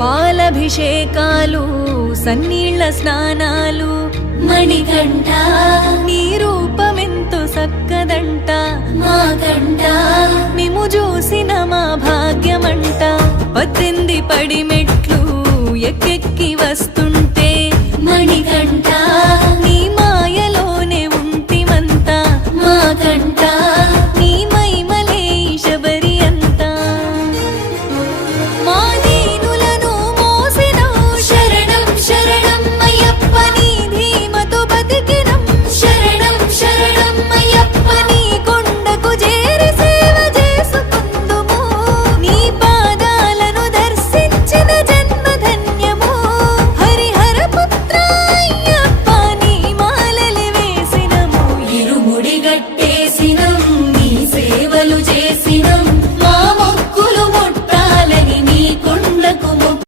పాలభిషేకాలు సన్నీళ్ల స్నానాలు మణికంఠ నీ రూపమెంతో సక్కదంట మా కంట మేము చూసిన మా భాగ్యమంట 18 పడి